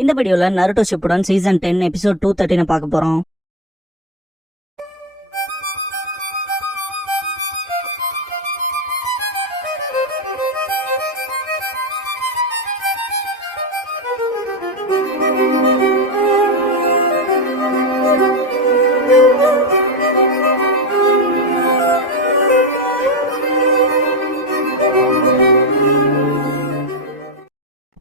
இந்த வீடியோல Naruto Shippuden season 10 episode 213 பார்க்க போறோம்.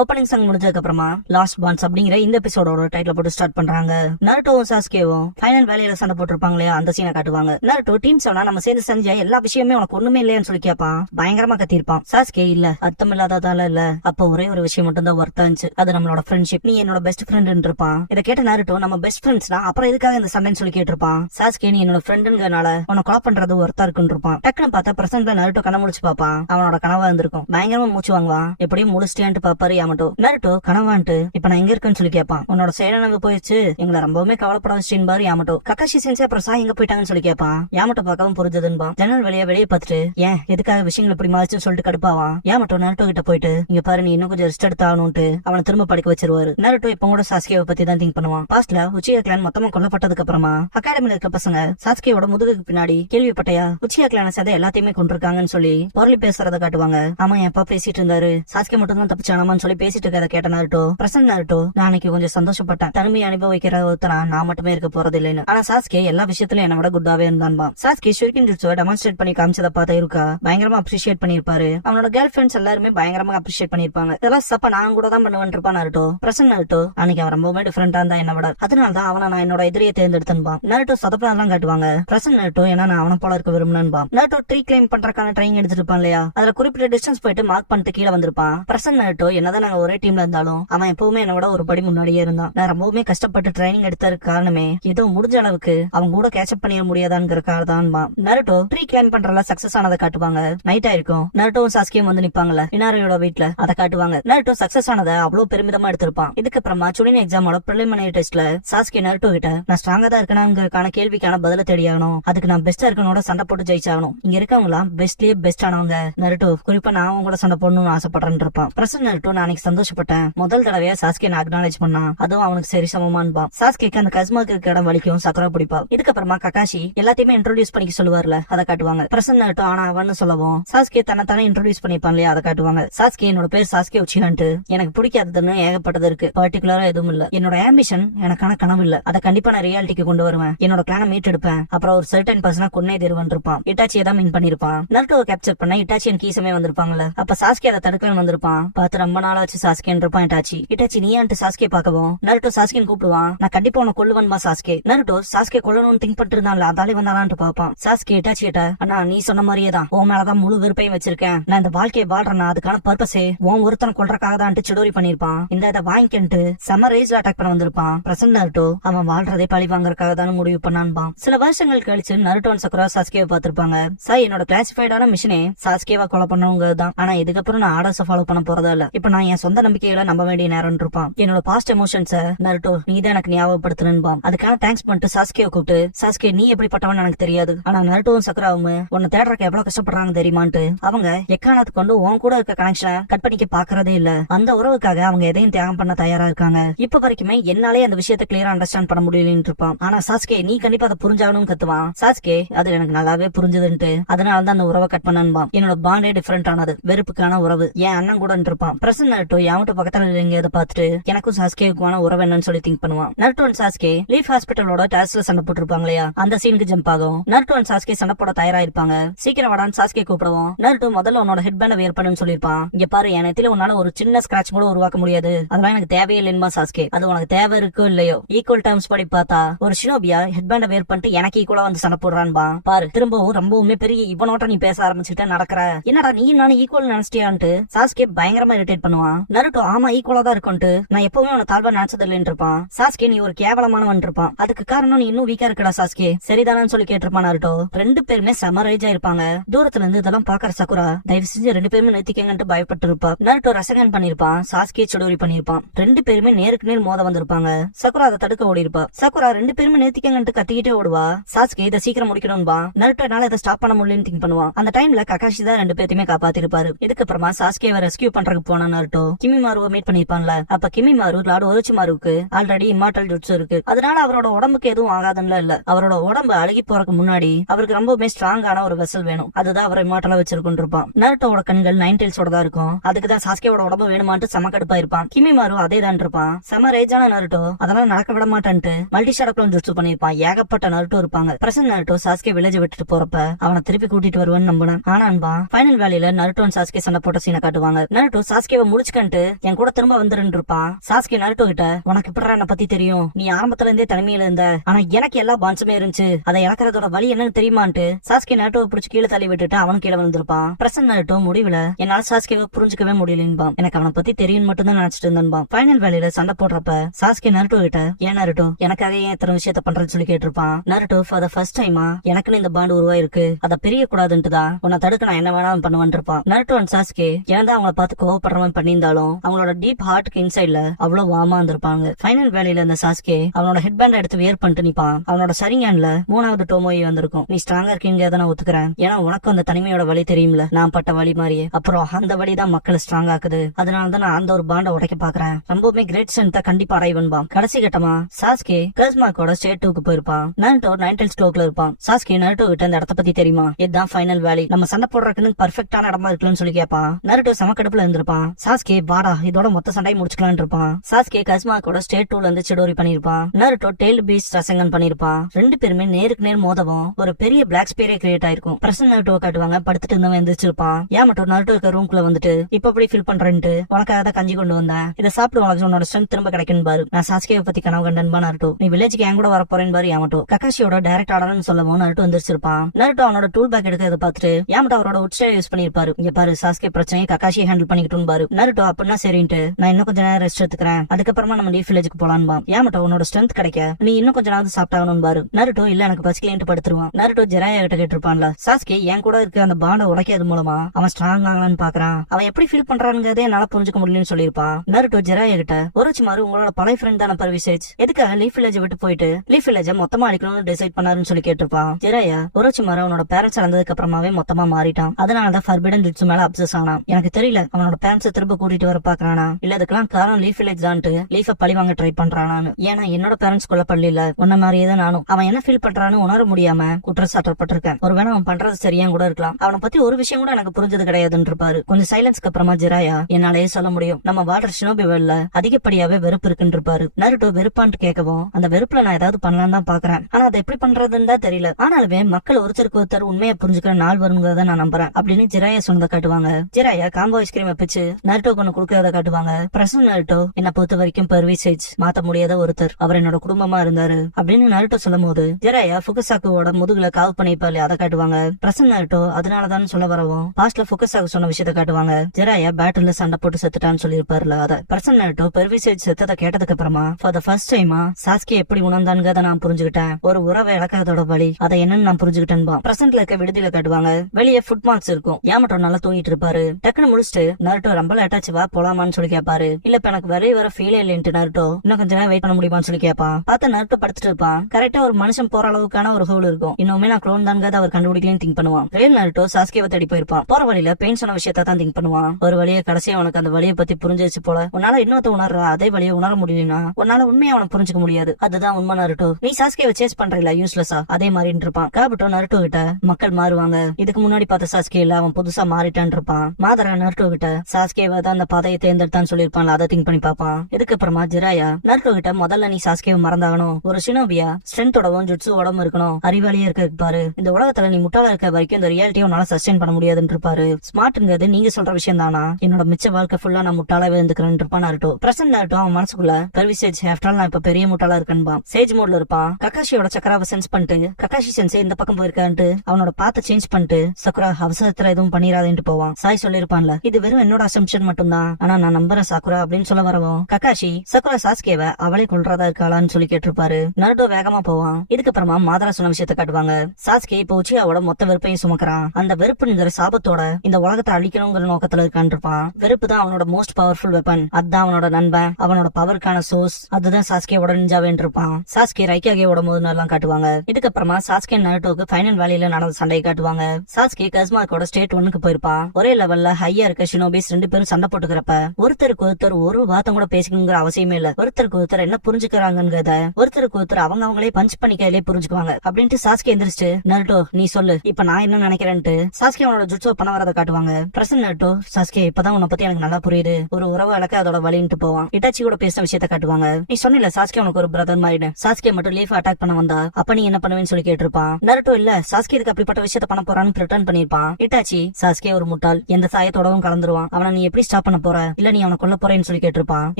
ஓப்பனிங் சாங் முடிஞ்சதுக்கு அப்புறமா லாஸ்ட் பான்ஸ் அப்படிங்கிற இந்த எபிசோடோட டைட்டில் போட்டு ஸ்டார்ட் பண்றாங்க. நருட்டோவும் சாஸ்கேவும் ஃபைனல் வேலையில சண்டை போட்டுருப்பாங்க இல்லையா, அந்த சீனை காட்டுவாங்க. நருட்டோ டீம் சொன்னா நம்ம சேர்ந்து செஞ்ச எல்லா விஷயமே உனக்கு ஒண்ணுமே இல்லையான்னு சொல்லி கேட்பான். பயங்கரமா கத்திருப்பான். சாஸ்கே இல்ல அர்த்தம் இல்லாததால இல்ல, அப்ப ஒரே ஒரு விஷயம் மட்டும் தான் ஒர்த்தா இருந்துச்சு, அது நம்மளோட ஃப்ரெண்ட்ஷிப், நீ என்னோட பெஸ்ட் ஃப்ரெண்ட் இருப்பான். இதை கேட்ட நருட்டோ நம்ம பெஸ்ட் ஃப்ரெண்ட்ஸ்னா அப்புறம் எதுக்காக இந்த சண்டைன்னு சொல்லி கேட்டிருப்பான். சாஸ்கே நீ என்னோட ஃப்ரெண்டுங்கிறனால உன கொலை பண்றது ஒர்த்தா இருக்குன்னு இருப்பான். டக்குன்னு பார்த்தா பிரசன்ட்ல நருட்டோ கண்ண முடிச்சு பாப்பான். அவனோட கனவா இருந்திருக்கும். பயங்கரமா மூச்சு வாங்குவான். எப்படியும் முடிச்சிட்டியான்ட்டு பாப்பாரு யாமட்டோ. நருட்டோ கனவான்ட்டு இப்ப நான் எங்க இருக்கேன்னு சொல்லி கேட்பான். உன்னோட செயலங்க போயிடுச்சு, எங்களை ரொம்பவுமே கவலைப்பட வச்சுன்னு பாரு யாமட்டோ. கக்காஷி சென்சே அப்புறம் சா எங்க போயிட்டாங்கன்னு சொல்லி கேட்பான். யாமட்டோ பார்க்கவும் புரிஞ்சதுன்பா. ஜன்னல் வெளியே பார்த்துட்டு ஏன் எதுக்காக விஷயங்கள் இப்படி மாறிச்சுன்னு சொல்லிட்டு கடுப்பாவான். யாமட்டோ நருட்டோ கிட்ட போயிட்டு இங்க பாரு நீ இன்னும் கொஞ்சம் ரெஸ்ட் எடுத்தாகணும்ட்டு அவனை திரும்ப படிக்க வச்சிருவாரு. நருட்டோ இப்ப கூட சாஸ்கேவை பத்தி தான் திங்க் பண்ணுவான். பாஸ்ட்ல உச்சியா கிளான் மொத்தமா கொல்லப்பட்டதுக்கு அப்புறமா அகாடமில இருக்க பசங்க சாஸ்கேவோட முதுகுக்கு பின்னாடி கேள்விப்பட்டையா உச்சியா கிளான சேர்ந்த எல்லாத்தையுமே கொண்டிருக்காங்கன்னு சொல்லி பொருளி பேசுறத காட்டுவாங்க. ஆமா எப்பா பேசிட்டு இருந்தாரு, சாஸ்கே மட்டும் தான் தப்பிச்சானாமான்னு சொல்லி பேசிட்டு இருக்கதை கேட்ட நருட்டோ பிரசன்ட் நருட்டோ நான் அன்னைக்கு கொஞ்சம் சந்தோஷப்பட்டேன். தனிமையை அனுபவிக்கிற ஒருத்தனா நான் மட்டுமே இருக்க போறது இல்லைன்னு. ஆனா சாஸ்கே எல்லா விஷயத்திலும் என்ன விட குட்டாவே இருந்தான்பா. சாஸ்கே ஷுரிகன் ஜுட்சுவை டெமான்ஸ்ட்ரேட் பண்ணி காமிச்சதை பார்த்த இருக்கா பயங்கரமா அப்ரிஷியேட் பண்ணிருப்பாரு. அவனோட கேர்ள் ஃபிரெண்ட்ஸ் எல்லாருமே பயங்கரமா அப்ரிஷியேட் பண்ணிருப்பாங்க. இதெல்லாம் சப்ப நான் கூட தான் பண்ணுவேன் இருப்பான் நருட்டோ. பிரசன்ட் நருட்டோ அன்னைக்கு அவன் ரொம்பவே டிஃபரெண்டா இருந்தா என்ன விட, அதனாலதான் அவனை நான் என்னோட எதிரியை தேர்ந்தெடுத்தன்பா. நருட்டோ சொதப்பலாம் காட்டுவாங்க. பிரசன்ட் நருட்டோ ஏன்னா நான் அவனை போல இருக்க விரும்பினன்பா. நருட்டோ ட்ரீ கிளைம் பண்றதுக்கான ட்ரைனிங் எடுத்துட்டு இருப்பான் இல்லையா, அதுல குறிப்பிட்ட டிஸ்டன்ஸ் போயிட்டு மார்க் பண்ணிட்டு கீழே வந்திருப்பான். பிரசன்ட் நருட்டோ என்னதான் நாங்க ஒரே டீம்ல இருந்தாலும் அவன் எப்பவுமே என்னோட ஒரு படி முன்னாடியே இருந்தான். நான் ரொம்பவுமே கஷ்டப்பட்டு ட்ரைனிங் எடுத்ததுக்கு காரணமே ஏதோ முடிஞ்ச அளவுக்கு அவங்க கூட கேட்சப் பண்ணிட முடியாதான்ங்கிறக்காக தான். நருட்டோ ட்ரீ கிளைம் பண்றதுல சக்சஸ் ஆனதை காட்டுவாங்க. நைட் ஆயிருக்கும். நருட்டோவும் சாஸ்கேயும் வந்து நிப்பாங்கல்ல இனாரியோட வீட்டுல, அதை காட்டுவாங்க. நருட்டோ சக்சஸ் ஆனதை அவ்வளவு பெருமிதமா எடுத்திருப்பான். இதுக்கப்புறமா சுடின் எக்ஸாமோட பிரிலிமினரி டெஸ்ட்ல சாஸ்கே நருட்டோ கிட்ட நான் ஸ்ட்ராங்கா தான் இருக்கணும்ங்கிறதுக்கான கேள்விக்கான பதில தேடியாகணும், அதுக்கு நான் பெஸ்டா இருக்கனோட சண்டை போட்டு ஜெயிச்சாகணும், இங்க இருக்கவங்க பெஸ்ட்லயே பெஸ்ட் ஆனவங்க நருட்டோ, குறிப்பா நான் அவங்க கூட சண்டை போடணும்னு ஆசைப்படுறேன்னு இருப்பான். பிரசன்ட் நருட்டோ நான் அன்னைக்கு சந்தோஷப்பட்டேன், முதல் தடவையா சாஸ்கே நான் அக்னாலேஜ் பண்ணா, அதுவும் அவனுக்கு சரி சமமான்பா. சாஸ்கேக்கு அந்த கஸ்மாக்கு இருக்க இடம் வலிக்கும், சக்கரா பிடிப்பா. இதுக்கப்புறமா கக்காஷி எல்லாத்தையுமே இன்ட்ரோடியூஸ் பண்ணிக்க சொல்லுவார்ல, அதை காட்டுவாங்க. பிரசன்ட் நருட்டோ ஆனா அவன்னு சொல்லவும் சாஸ்கே தன்னை இன்ட்ரோடியூஸ் பண்ணிப்பான் இல்லையா, அதை காட்டுவாங்க. சாஸ்கே என்னோட பேர் சாஸ்கே உச்சியான்ட்டு, எனக்கு பிடிக்காததுன்னு ஏகப்பட்டது இருக்கு, பர்டிகுலரா எதுவும் இல்ல, என்னோட ஆம்பிஷன் எனக்கான கனவு இல்ல, அதை கண்டிப்பா நான் ரியாலிட்டிக்கு கொண்டு வருவேன், என்னோட பிளான மீட் எடுப்பேன், அப்புறம் ஒரு சர்டன் பர்சனா கொன்னே தருவன் இருப்பான். இட்டாச்சியை தான் மீன் பண்ணிருப்பான். நருட்டோவை கேப்சர் பண்ண இட்டாச்சியன் கீசமே வந்திருப்பாங்கல்ல, அப்ப சாஸ்கே அதை தடுக்கலன்னு வந்திருப்பான். பார்த்து ரொம்ப நாளாச்சு சாஸ்கேன்னு இருப்பான் இட்டாச்சி. இட்டாச்சி நீயான்ட்டு சாஸ்கே பார்க்கவும் நருட்டோ சாஸ்கேன்னு கூப்பிடுவான். நான் கண்டிப்பா உன கொல்லுவன்பா சாஸ்கே. நருட்டோ சாஸ்கே கொல்லணும்னு திங்க் பண்ணிட்டு இருந்தான்ல, அதாலே வந்தானான்ட்டு பாப்பான். சாஸ்கே இட்டாச்சிட்ட அண்ணா நீ சொன்ன மாதிரியே தான், உன் மேலதான் முழு விருப்பையும் வச்சிருக்கேன், நான் இந்த வாழ்க்கையை வாழ்றேன்னா அதுக்கான பர்பஸே உன் ஒருத்தனை கொல்றக்காக தான் சிடோரி பண்ணிருப்பான். இந்த இதை வாங்கிட்டு செம ரேஸ்ல அட்டாக் பண்ண வந்திருப்பான். பிரசன்ட் நருட்டோ அவன் வாழ்றதே பழி வாங்கறதுக்காக தான் முடிவு பண்ணான்பான். சில வருஷங்கள் கழிச்சு நருட்டோ சக்குரா சாஸ்கேவை பார்த்திருப்பாங்க. சார் என்னோட கிளாசிஃபைடான மிஷனே சாஸ்கேவா கொலை பண்ணவங்கதான், ஆனா இதுக்கப்புறம் நான் ஆர்டர்ஸ் ஃபாலோ பண்ண போறதா இல்ல, இப்ப நான் என் சொந்த நம்பிக்கைகளை நம்ப வேண்டிய நேரம் இருப்பான். என்னோட பாஸ்ட் எமோஷன்ஸ நருட்டோ நீதான் எனக்கு ஞாபகப்படுத்தணும்பான். அதுக்கான தேங்க்ஸ் பண்ணிட்டு சாஸ்கேவை கூப்பிட்டு சாஸ்கே நீ எப்படிப்பட்டவன் எனக்கு தெரியாது, ஆனா நருட்டோவும் சக்குராவும் உன்னை தேடுறக்கு எவ்வளவு கஷ்டப்படுறாங்க தெரியுமான்ட்டு அவங்க எக்காரணத்துக்கு கொண்டு உன் கூட இருக்க கனெக்ஷனை கட் பண்ணிக்க பாக்குறதே இல்ல. அந்த உறவுக்காக அவங்க எதையும் தியாகம் பண்ண தயாரா இருக்காங்க. இப்ப வரைக்குமே என்னாலே அந்த விஷயத்தை கிளியரா அண்டர்ஸ்டாண்ட் பண்ண முடியலன்னு இருப்பான். ஆனா சாஸ்கே நீ கண்டிப்பா அதை புரிஞ்சாகணும் கத்துவான். சாஸ்கே அது எனக்கு நல்லாவே புரிஞ்சதுன்ட்டு அதனாலதான் அந்த உறவை கட் பண்ணான்பான். என்னோட பாண்டே டிஃபரெண்ட் ஆனது, வெறுப்புக்கான உறவு, என் அண்ணன் கூட இருப்பான். பிரசன்ட் நருட்டோ யாவட்டும் பக்கத்துல எங்கேயாவது பார்த்துட்டு எனக்கும் சாஸ்கேவுக்கான உறவு என்னன்னு சொல்லி திங்க் பண்ணுவான். நருட்டோ அண்ட் சாஸ்கே லீஃப் ஹாஸ்பிட்டலோட டேஸ்ல சண்டை போட்டுருப்பாங்க இல்லையா, அந்த சீனுக்கு ஜம்ப் ஆகும். நருட்டோ அண்ட் சாஸ்கே சண்டை போட தயாரா இருப்பாங்க. சீக்கிரம் வாடான்னு சாஸ்கே கூப்பிடுவோம். நருட்டோ முதல்ல உன்னோட ஹெட் பேண்ட வேர் பண்ணுன்னு சொல்லிருப்பான். இங்க பாரு என் நெத்தில உன்னால ஒரு சின்ன ஸ்கிராட்ச் கூட உருவாக்க முடியாது, அதெல்லாம் எனக்கு தேவையில்லைன்மா சாஸ்கே, அது உனக்கு தேவை இருக்கோ இல்லையோ ஈக்குவல் டர்ம்ஸ் படி பார்த்தா ஒரு ஷினோபியா ஹெட் பேண்ட வேர் பண்ணிட்டு எனக்கு ஈக்குவலா வந்து சண்டை போடுறான்பா. பாரு திரும்பவும் ரொம்பவுமே பெரிய இவனோட்ட நீ பேச ஆரம்பிச்சுட்டு நடக்கிற, என்னடா நீ நானும் ஈக்குவல் நினைச்சிட்டியான்ட்டு சாஸ்கே பயங்கரமா இரிட்டேட் பண்ணுவான். நருட்டோ ஆமா ஈக்குவலா தான் இருக்கும்ட்டு, நான் எப்பவுமே உன தாழ்வா நினைச்சது இல்லைன்னு இருப்பான். சாஸ்கே நீ ஒரு கேவலமானவன் இருப்பான், அதுக்கு காரணம் நீ இன்னும் வீக்கா இருக்கடா சாஸ்கே, சரிதானு சொல்லி கேட்டிருப்பான் நருட்டோ. ரெண்டு பேருமே செம ரேஜா இருப்பாங்க. தூரத்துல இருந்து இதெல்லாம் பாக்குற சக்குரா தயவு செஞ்சு ரெண்டு பேருமே நிறுத்திக்கங்கன்ட்டு பயப்பட்டு இருப்பா. நருட்டோ ரசகன் பண்ணிருப்பான், சாஸ்கே சுடோரி பண்ணிருப்பான். ரெண்டு பேருமே நேருக்கு நேர் மோத வந்திருப்பாங்க. சக்குரா அதை தடுக்க ஓடி இருப்பா. சக்குரா ரெண்டு பேருமே நிறுத்திக்கங்கன்ட்டு கத்திக்கிட்டே ஓடுவா. சாஸ்கே இதை சீக்கிரம் முடிக்கணும்பா. நருட்டோ என்னால இதை ஸ்டாப் பண்ண முடியலன்னு திங்க் பண்ணுவான். அந்த டைம்ல ககாஷி தான் ரெண்டு பேருமே காப்பாத்திருப்பாரு. இதுக்கப்புறமா சாஸ்கேவை ரெஸ்கியூ பண்றதுக்கு போன நருட்டோ நருட்டோ கிமிமாருவை மீட் பண்ணிருப்பான்ல, அப்ப கிமிமாரு லார்ட் ஒரோச்சிமாருக்கு ஆல்ரெடி இம்மார்டல் ஜுட்சு இருக்கு. அதனால அவரோட உடம்புக்கு எதுவும் ஆகாதுன்னு இல்ல, அவரோட உடம்பு அழுகி போறதுக்கு முன்னாடி அவருக்கு ரொம்பவுமே ஸ்ட்ராங்கான ஒரு வெசல் வேணும், அதுதான் அவரை இம்மார்டலா வச்சிருக்குன்னு இருப்பான். நருட்டோட கண்கள் நைன் டெயில்ஸோட தான் இருக்கும், அதுக்குதான் சாஸ்கேவோட உடம்பு வேணுமான்ட்டு செம கடுப்பா இருப்பான். கிமிமாரு அதே தான் இருப்பான், செம ரேஜான நருட்டோ அதெல்லாம் நடக்க விட மாட்டான்ட்டு மல்டி ஷாடக்ளோன் ஜுட்சு பண்ணிருப்பான். ஏகப்பட்ட நருட்டோ இருப்பாங்க. பிரசன்ட் நருட்டோ சாஸ்கே வில்லேஜ் விட்டுட்டு போறப்ப அவனை திருப்பி கூட்டிட்டு வருவான்னு நம்பினான். ஆனா அன்பா ஃபைனல் வேலையில நருட்டோ சாஸ்கே சண்டை போட்ட சீனை காட்டுவாங்க. நருட்டோ சாஸ்கேவை முடிச்சுக்கிட்டு என் கூட திரும்ப வந்துருன்னு இருப்பான். சாஸ்கே நருட்டோ கிட்ட, உனக்கு இப்படா என்ன பத்தி தெரியும், நீ ஆரம்பத்துல இருந்தே தனிமையில இருந்த, ஆனா எனக்கு எல்லா பான்ஸுமே இருந்துச்சு, அதை இழக்கிறதோட வழி என்னன்னு தெரியுமான்ட்டு சாஸ்கே நருட்டோவை பிடிச்சி கீழே தள்ளி விட்டுட்டு அவன் கீழே வந்திருப்பான். பிரசன்ட் நருட்டோ முடிவுல என்னால சாஸ்கேவை புரிஞ்சுக்கவே முடியலன்பான், எனக்கு அவனை பத்தி தெரியும் மட்டும் தான் நினைச்சிட்டு இருந்தான். ஃபைனல் வேலையில சண்டை போடுறப்ப சாஸ்கே நருட்டோ கிட்ட, ஏன் நருட்டோ எனக்காக ஏன் இத்தனை விஷயத்த பண்றேன்னு சொல்லி கேட்டிருப்பான். நருட்டோ ஃபார் த ஃபர்ஸ்ட் டைமா எனக்குன்னு இந்த பாண்ட் உருவாயிருக்கு, அதை பிரிய கூடாதுன்ட்டுதான் உன்னை தடுக்க நான் என்ன வேணாலும் பண்ணுவேன் இருப்பான். நருட்டோ அண்ட் சாஸ்கே ஏன் அவங்கள பார்த்து கோவப்படுறவன் பண்ணியிருந்தாலும் அவங்களோட டீப் ஹார்ட்க்கு இன்சைட்ல அவ்வளவு வாமா இருந்திருப்பாங்க. ஃபைனல் வேலையில இந்த சாஸ்கே அவனோட ஹெட் பேண்ட் எடுத்து வியர் பண்ணிட்டு நிப்பான். அவனோட சரிங்கான்ல 3வது டோமோயி வந்திருக்கும். நீ ஸ்ட்ராங்கா இருக்கீங்க நான் ஒத்துக்கிறேன், ஏன்னா உனக்கு அந்த தனிமையோட வழி தெரியும்ல, நான் பட்ட வழி மாதிரியே. அப்புறம் அந்த வழிதான் மக்களை ஸ்ட்ராங் ஆக்குது, அதனாலதான் நான் அந்த ஒரு பாண்டை உடைக்க பாக்குறேன். ரொம்பவுமே கிரேட் ஸ்ட்ரென்த்தா கண்டிப்பா அடைவன்பான். கடைசி கட்டமா சாஸ்கே கஸ்மாக்கோட ஸ்டேட் 2க்கு போயிருப்பான். நருட்டோ நைன்டெல் ஸ்டோக்ல இருப்பான். சாஸ்கே நருட்டோ கிட்ட அந்த இடத்த பத்தி தெரியுமா, இதுதான் ஃபைனல் வேலி, நம்ம சண்டை போடுறதுக்கு பர்ஃபெக்டான இடமா இருக்குன்னு சொல்லி கேட்பான். நருட்டோ சமக்கடுப்புல இருந்திருப்பான். சாஸ்கே வாடா இதோட மொத்த சண்டையை முடிச்சுக்கலான்னு இருப்பான். சாஸ்கே கஸ்மாக்கோட ஸ்டேட் 2ல இருந்து சிடோரி பண்ணிருப்பான். நருட்டோ டெய்ல் பீச் ரசங்கன் பண்ணிருப்பான். ரெண்டு பேருமே நேருக்கு நேர் மோதவும் ஒரு பெரிய பிளாக் ஸ்பேரே கிரியேட் ஆயிருக்கும். பிரசன்ட் நருட்டோ காட்டுவாங்க, படுத்துட்டு இருந்தவன் எந்திரிச்சிருப்பான். யாமட்டோ நருட்டோ இருக்க ரூம்குள்ள வந்துட்டு, இப்ப எப்படி ஃபீல் பண்றேன்ட்டு, உனக்காக தான் கஞ்சி கொண்டு வந்தேன், இதை சாப்பிட்டு உனக்கு உன்னோட ஸ்ட்ரென்த் திரும்ப கிடைக்கும் பாரு, நான் சாஸ்கேவை பத்தி கனவு கண்டன்பா நருட்டோ, நீ வில்லேஜுக்கு என் கூட வர போறேன்னு பாரு யாமட்டோ. ககாஷியோட டைரக்ட் ஆர்டர்னு சொல்லவும் நருட்டோ எந்திரிச்சிருப்பான். நருட்டோ அவனோட டூல் பேக் எடுக்கிறத பார்த்துட்டு யாமட்டோ அவரோட உட்ஸ்டே யூஸ் பண்ணிருப்பாரு. இங்க பாரு சாஸ்கே பிரச்சனையை ககாஷி ஹேண்டில் பண்ணிக்கிட்டு பாரு. நருட்டோ அப்படின்னா சரின்ட்டு, நான் இன்னும் கொஞ்ச நேரம் ரெஸ்ட் எடுத்துக்கிறேன், அதுக்கப்புறமா நம்ம லீஃப் வில்லேஜுக்கு போலான்பா. யாமட்டோ உன்னோட ஸ்ட்ரென்த் கிடைக்க நீ இன்னும் கொஞ்ச நாள் சாப்பிட்டாகணும் பாரு. நருட்டோ இல்ல எனக்கு பசிக்கலன்ட்டு படுத்துருவான். நருட்டோ ஜெராயா கிட்ட கேட்டிருப்பான்ல, சாஸ்கே என் கூட இருக்க அந்த பாண்டை உடைக்கிறது மூலமா அவன் ஸ்ட்ராங் ஆகலான்னு பாக்குறான், அவன் எப்படி ஃபீல் பண்றாங்கிறதே என்னால புரிஞ்சுக்க முடியலன்னு சொல்லியிருப்பான். நருட்டோ ஜெராயா கிட்ட, ஒரோச்சிமாரு உங்களோட பழைய ஃப்ரெண்ட் தான பர்விசேஜ், எதுக்காக லீஃப் வில்லேஜ் விட்டு போயிட்டு லீஃப் வில்லேஜ் மொத்தமா அடிக்கணும்னு டிசைட் பண்ணாருன்னு சொல்லி கேட்டிருப்பான். ஜெராயா ஒரோச்சிமாரு அவனோட பேரண்ட்ஸ் இறந்ததுக்கு அப்புறமாவே மொத்தமா மாறிட்டான், அதனாலதான் ஃபர்பிடன் ஜுட்சு மேல அப்சஸ் ஆனான். எனக்கு தெரியல அவனோட பேரண்ட்ஸ் திரும்ப கூட்டிட்டு வர பாக்குறானா, இல்ல அதுக்கெல்லாம் காரணம் லீஃப் வில்லேஜ் தான்ட்டு லீஃப பழி வாங்க ட்ரை பண்றானான்னு. ஏன்னா என்னோட பேரண்ட்ஸ் கொல்ல பள்ளியில உன்ன மாதிரியே தான் நானும், அவன் என்ன ஃபீல் பண்றான்னு உணர முடியாம குற்றச்சாட்டப்பட்டிருக்கேன். ஒருவேளை அவன் பண்றது சரியா கூட இருக்கலாம், அவனை பத்தி ஒரு விஷயம் கூட எனக்கு புரிஞ்சது கிடையாதுன்னு இருப்பாரு. கொஞ்சம் சைலன்ஸ்க்கு அப்புறமா ஜெராயா, என்னாலேயே சொல்ல முடியும் நம்ம வாழ்ற ஷினோபி வேல்ல அதிகப்படியாவே வெறுப்பு இருக்குன்னு இருப்பாரு. நருட்டோ வெறுப்பான்ட்டு கேட்கவும், அந்த வெறுப்புல நான் ஏதாவது பண்ணலாம் தான் பாக்குறேன், ஆனா அதை எப்படி பண்றதுன்னு தான் தெரியல, ஆனாலுமே மக்கள் ஒருத்தருக்கு ஒருத்தர் உண்மையை புரிஞ்சுக்கிற நாள் வருங்கிறத நான் நம்புறேன் அப்படின்னு ஜெராயா சொன்னதை காட்டுவாங்க. ஜெராயா காம்போ ஐஸ்கிரீம் வச்சு நருட்டோ கொண்டு கொடுக்கறத காட்டுவாங்க. பிரசன்ட் நருட்டோ என்ன பொறுத்த வரைக்கும் பர்விசேஜ் மாத்த முடியாத ஒருத்தர், அவர் என்னோட குடும்பமா இருந்தாரு அப்படின்னு நருட்டோ சொல்லும் போது ஜெராயா ஃபுகுசாக்குவோட முதுகுல காவு பண்ணிப்பாரு, அதை காட்டுவாங்க. பிரசன்ட் நருட்டோ அதனாலதான் சொல்ல வரவும் பாஸ்ட்ல ஃபுகுசாக்கு சொன்ன விஷயத்த காட்டுவாங்க. ஜெராயா பேட்டில்ல சண்டை போட்டு செத்துட்டான்னு சொல்லியிருப்பாருல அதை. பிரசன்ட் நருட்டோ பர்விசேஜ் செத்ததை கேட்டதுக்கு அப்புறமா ஃபார் த ஃபர்ஸ்ட் டைமா சாஸ்கே எப்படி உணர்ந்தான்கிறத நான் புரிஞ்சுக்கிட்டேன், ஒரு உறவை இழக்கிறதோட வழி அதை என்னன்னு நான் புரிஞ்சுக்கிட்டேன்பா. பிரசன்ட்ல இருக்க விடுதியில காட்டுவாங்க. வெளியே ஃபுட் மார்க்ஸ் இருக்கும். யாமட்டோ நல்லா தூங்கிட்டு இருப்பாரு. டக்குன்னு முடிச்சுட்டு நருட்டோ ரொம்ப லேட்டாச்சு வா போலாமான்னு சொல்லி கேட்பாரு. இல்ல இப்ப எனக்கு வெளியே வர ஃபீலே இல்லைன்ட்டு நருட்டோ இன்னும் கொஞ்ச நேரம் வெயிட் பண்ண முடியுமான்னு சொல்லி கேட்பான். பார்த்தா நருட்டோ படுத்துட்டு இருப்பான். கரெக்டா ஒரு மனுஷன் போற அளவுக்கான ஒரு ஹோல் இருக்கும். இன்னுமே நான் க்ளோன் தான் அவர் கண்டுபிடிக்கலன்னு திங்க் பண்ணுவான். ரியல் நருட்டோ சாஸ்கேவை தேடி போயிருப்பான். போற வழியில பெயின் சொன்ன விஷயத்த தான் திங்க் பண்ணுவான். ஒரு வழியை கடைசியா அவனுக்கு அந்த வழியை பத்தி புரிஞ்சிச்சு போல. உன்னால இன்னொருத்த உணர்ற அதே வழியை உணர முடியும்னா உன்னால உண்மையை அவனை புரிஞ்சுக்க முடியாது, அதுதான் உண்மை நருட்டோ. நீ சாஸ்கேவை சேஸ் பண்றீல யூஸ்லெஸ்ஸா அதே மாதிரி இருப்பான். காபுட்டோ நருட்டோ கிட்ட, மக்கள் மாறுவாங்க, இதுக்கு முன்னாடி பார்த்த சாஸ்கே இல்ல அவன் புதுசா மாறிட்டான் இருப்பான். மாதரா நருட்டோ கிட்ட சாஸ்கேவை தான் அந்த பாதையை தேர்ந்தெடுத்தான்னு சொல்லியிருப்பான், அதை திங்க் பண்ணி பாப்பான். இதுக்கப்புறமா ஜெராயா நருட்டோ கிட்ட, முதல்ல நீ சாஸ்கேவை மறந்தாகணும், ஒரு ஷினோபியா ஸ்ட்ரென்த்தோடவும் ஜுட்சுவோடவும் இருக்கணும், அறிவாளியா இருக்க பாரு, இந்த உலகத்துல நீ முட்டாளா இருக்க வரைக்கும் இந்த ரியாலிட்டியை உன்னால சஸ்டெயின் பண்ண முடியாதுன்னு இருப்பாரு. ஸ்மார்ட்ங்கிறது நீங்க சொல்ற விஷயம் தானா, என்னோட மிச்ச வாழ்க்கை ஃபுல்லா நான் முட்டாளாவே இருந்துக்கிறேன் இருப்பான் நருட்டோ. பிரசன்ட் நருட்டோ அவன் மனசுக்குள்ள பர்விசேஜ் ஆஃப்டர் நான் இப்ப பெரிய முட்டாளா இருக்கேன்பா சேஜ் மோட்ல இருப்பான். ககாஷியோட சக்கராவை சென்ஸ் பண்ணிட்டு ககாஷி சென்சே இந்த பக்கம் போயிருக்கான்ட்டு அவனோட பாத்த சேஞ்ச் பண்ணிட்டு சக்குரா அவசரத்துல எதுவும் பண்ணிராதேன்ட்டு போவான். சாய் சொல்லிருப்பான்ல, இது வெறும் என்னோட அசம்ஷன் மட்டும் தான், ஆனா நான் நம்புறேன் சாக்குரா அப்படின்னு சொல்ல வரவும் ககாஷி சக்குரா சாஸ்கேவை அவளே கொல்றதா இருக்காளான்னு சொல்லி கேட்டிருப்பாரு. நருட்டோ வேகமா போவான். இதுக்கப்புறமா மாதரா சொன்ன விஷயத்த காட்டுவாங்க. சாஸ்கே இப்ப உச்சியாவோட மொத்த வெறுப்பையும் சுமக்கிறான். அந்த வெறுப்புங்கிற சாபத்தோட இந்த உலகத்தை அழிக்கணுங்கிற நோக்கத்துல இருக்கான் இருப்பான். வெறுப்பு தான் அவனோட மோஸ்ட் பவர்ஃபுல் வெப்பன், அதுதான் அவனோட நண்பன், அவனோட பவருக்கான சோர்ஸ், அதுதான் சாஸ்கேவோட நிஞ்சாவேன் இருப்பான். சாஸ்கே ரைக்காகேவோட மோதுனெல்லாம் காட்டுவாங்க. இதுக்கப்புறமா சாஸ்கே நருட்டோக்கு ஃபைனல் வேலையில நடந்த சண்டையை காட்டுவாங்க. சாஸ்கே கஸ்மார்க்கோட ஸ்டேட் 1க்கு போயிருப்பான். ஒரே லெவல்ல ஹையா இருக்க ஷினோபிஸ் ரெண்டு பேரும் சண்டை சண்டை போட்டுக்கிறப்ப ஒருத்தருக்கு ஒருத்தர் ஒரு வார்த்தை கூட பேசிக்கணுங்கிற அவசியமே இல்ல. ஒருத்தருக்கு ஒருத்தர் என்ன புரிஞ்சுக்கிறாங்கிறத ஒருத்தருக்கு ஒருத்தர் அவங்களே பஞ்ச் பண்ணிக்கையிலே புரிஞ்சுக்குவாங்க அப்படின்ட்டு சாஸ்கே எந்திரிச்சு, நருட்டோ நீ சொல்லு இப்ப நான் என்ன நினைக்கிறேன்ட்டு சாஸ்கே அவனோட ஜுட்ஸோ பண்ண வரத காட்டுவாங்க. பிரசன்ட் நருட்டோ, சாஸ்கே இப்பதான் உன்னை பத்தி எனக்கு நல்லா புரியுது, ஒரு உறவு அளக்க அதோட வழின்ட்டு போவான். இட்டாச்சி கூட பேசின விஷயத்த காட்டுவாங்க. நீ சொன்னில சாஸ்கே உனக்கு ஒரு பிரதர் மாதிரி, சாஸ்கே மட்டும் லீஃப் அட்டாக் பண்ண வந்தா அப்ப நீ என்ன பண்ணுவேன்னு சொல்லி கேட்டிருப்பான். நருட்டோ இல்ல சாஸ்கே இதுக்கு அப்படிப்பட்ட விஷயத்த பண்ண போறான்னு ரிட்டர்ன் பண்ணிருப்பான். இட்டாச்சி, சாஸ்கே ஒரு முட்டாள், எந்த சாயத்தோடவும் கலந்துருவான், அவனை நீ எப்படி ஸ்டாப் பண்ண போற, இல்ல நீ அவனை கொல்ல போறேன்னு சொல்லி கேட்டிருப்பான்.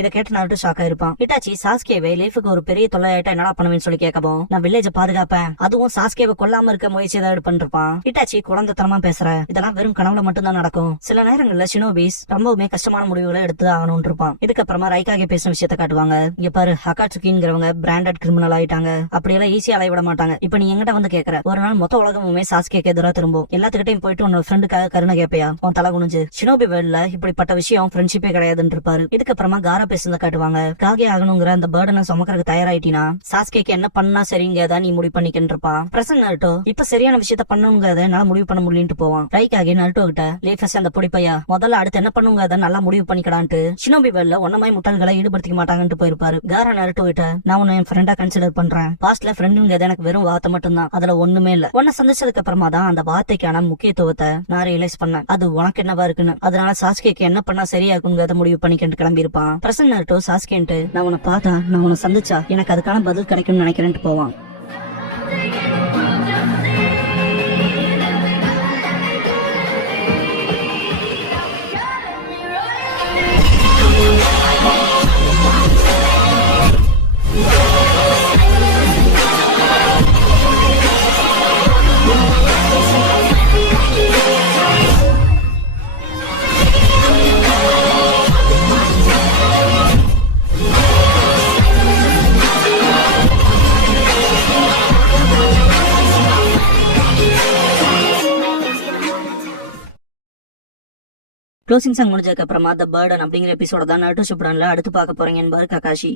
இதை கேட்டு நருட்டோ ஷாக் ஆயிருப்பான். இட்டாச்சி சாஸ்கேவை லீஃபுக்கு ஒரு பெரிய தொல்லையாயிட்டா என்னடா பண்ணுவேன்னு சொல்லி கேட்கவும், நான் வில்லேஜ் பாதுகாப்பேன், அதுவும் சாஸ்கேவை கொல்லாம இருக்க முயற்சி ஏதாவது பண்ணிருப்பான். இட்டாச்சி குழந்தைத்தனமா பேசுற, இதெல்லாம் வெறும் கனவுல மட்டும்தான் நடக்கும், சில நேரங்கள்ல ஷினோபிஸ் ரொம்பவுமே கஷ்டமான முடிவுகளை எடுத்து ஆகணும்னு இருப்பான். இதுக்கப்புறமா ரைக்காகே பேசின விஷயத்த காட்டுவாங்க. இங்க பாரு, அகாட்சுகிங்கிறவங்க பிராண்டட் கிரிமினல் ஆயிட்டாங்க, அப்படியெல்லாம் ஈஸியா அலைய விட மாட்டாங்க. இப்ப நீ எங்கிட்ட வந்து கேக்குற, ஒரு நாள் மொத்த உலகமுமே சாஸ்கேக்கு எதிராக திரும்பும், எல்லாத்துக்கிட்டையும் போயிட்டு உன்னோட ஃப்ரெண்டுக்காக கருணை கேப்பையா, உன் தலை குனிஞ்சு. ஷினோபி வேர்ல்ட்ல இப்படிப்பட்ட விஷயம் ஃப்ரெண்ட்ஷிப்பே கிடையாதுன்னு இருப்பாரு. இதுக்கப்புறமா காரா பேசுனத காட்டுவாங்க. காகே ஆகணுங்கிற அந்த பேர்டனை சுமக்கிறதுக்கு தயாராயிட்டினா சாஸ்கேக்கு என்ன பண்ணா சரிங்கறத நீ முடிவு பண்ணிக்கிட்டு இருப்பான். பிரசன்ட் நருட்டோ இப்ப சரியான விஷயத்த பண்ணுங்கிறத என்னால முடிவு பண்ண முடியும்னு போவான். ரைக்காகே நருட்டோ கிட்ட, லேஃபஸ் அந்த பொடிப்பையா முதல்ல அடுத்து என்ன பண்ணுங்கிறத நல்லா முடிவு பண்ணிக்கடான்ட்டு ஷினோபி வேர்ல்ட்ல ஒன்னமாய் முட்டாள்களை ஈடுபடுத்திக்க மாட்டாங்கன்னு போயிருப்பாரு. காரா நருட்டோ கிட்ட, நான் உன்னை என் ஃப்ரெண்டா கன்சிடர் பண்றேன், பாஸ்ட்ல ஃப்ரெண்டுங்கிறது எனக்கு வெறும் வார்த்தை மட்டும்தான், அதுல ஒண்ணுமே இல்ல, உன்னை சந்திச்சதுக்கு அப்புறமா தான் அந்த வார்த்தைக்கான முக்கியத்துவத்தை நான் ரியலைஸ் பண்ணேன், அது உனக்கு என்னவா இருக்குன்னு, அதனால சாஸ்கேக்கு என்ன பண்ணா சரியாக்குங்கிறத முடிவு பண்ணிக்கிட்டு கிளம்பி இருப்பான். பிரசன்ட் நருட்டோ சாஸ்கேன்ட்டு, நான் உன்னை பார்த்தா நான் உன்னை சந்திச்சா எனக்கு அதுக்கான பதில் கிடைக்கும்னு நினைக்கிறேன்ட்டு போவான். க்ளோசிங் சாங் முடிஞ்சதுக்கு அப்புறமா த பர்டன் அப்படிங்கிற எபிசோட தான் நருட்டோ ஷிப்புடன்ல அடுத்து பார்க்க போறீங்க என்பாரு ககாஷி.